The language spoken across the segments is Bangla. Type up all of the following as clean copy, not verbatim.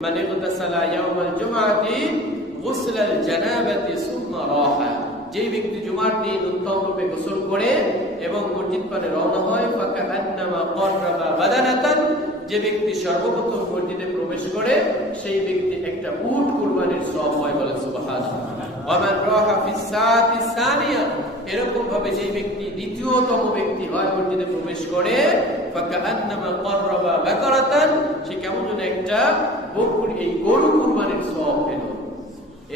من اغتسل يوم الجمعة غسل الجنابة ثم راح যে ব্যক্তি জুমার দিন উত্তম রূপে গোসল করে এবং মসজিদ পানে রওনা হয় ফাকান্নামা কররাবা বাদানাতান যে ব্যক্তি সর্বপ্রথম মসজিদে প্রবেশ করে সেই ব্যক্তি একটা উট কুরবানির সওয়াব হয় বলে সুবহানাল্লাহ। ওয়া মান রাহা ফিস সাআতি সানিয়া এরকম ভাবে যে ব্যক্তি দ্বিতীয়তম ব্যক্তি হয় মসজিদে প্রবেশ করে ফাকান্নামা কররাবা বাকারাতান সে কেমন যেন একটা বকরি এই গরু কুরবানির সওয়াব পেল।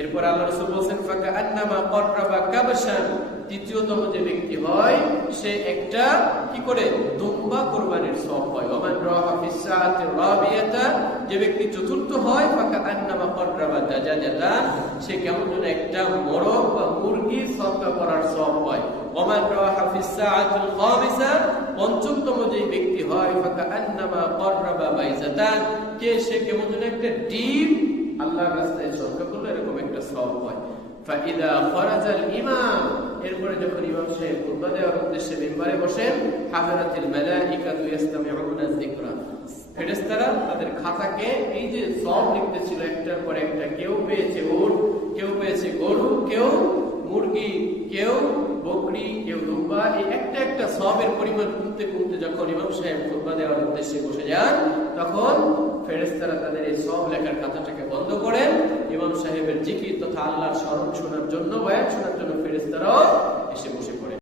এরপর আল্লাহ রাসূল বলেন ফাকান্নামা কররাবা কাবশান তৃতীয়তম যে ব্যক্তি হয় সে একটা কি করে দুম্বা কুরবানির সওয়াব হয়। ওয়া মান রাহা ফিস সাআতি রাবিয়াতা যে ব্যক্তি চতুর্থ হয় ফাকান্নামা কররাবা দাজাজাতান সে কেমন যেন একটা মোরগ বা মুরগি সদকা করার সওয়াব হয়। ওয়া মান রাহা ফিস সাআতিল খামিসা পঞ্চমতম যে ব্যক্তি হয় ফাকান্নামা কররাবা বাইজাতান কে সে কেমন যেন একটা ডিম আল্লাহর রাস্তায় সদকা করলে এরকম একটা সওয়াব হয়। ফাইদা খরাজাল ইমাম এরপরে যখন ইমাম সাহেব খুতবা দেওয়ার উদ্দেশ্যে মিম্বারে বসেন হাযারাতিল মালাইকাতু ইসতামিউনা যিকরা ফেরেশতারা তাদের খাতাকে এই যে সওয়াব লিখতেছিল একটার পর একটা কেউ পেয়েছে উট কেউ পেয়েছে গরু কেউ মুরগি কেউ বকরি কেউ দুম্বা এই একটা একটা সওয়াবের পরিমাণ গুনতে গুনতে যখন ইমাম সাহেব খুতবা দেওয়ার উদ্দেশ্যে বসে যান তখন ফেরেশতারা তাদের এই সওয়াব লেখার খাতাটাকে বন্ধ করেন। ইমাম সাহেবের জিকির তথা আল্লাহর স্মরণ শোনার জন্য বয়ান শোনার জন্য ফেরেশতারাও এসে বসে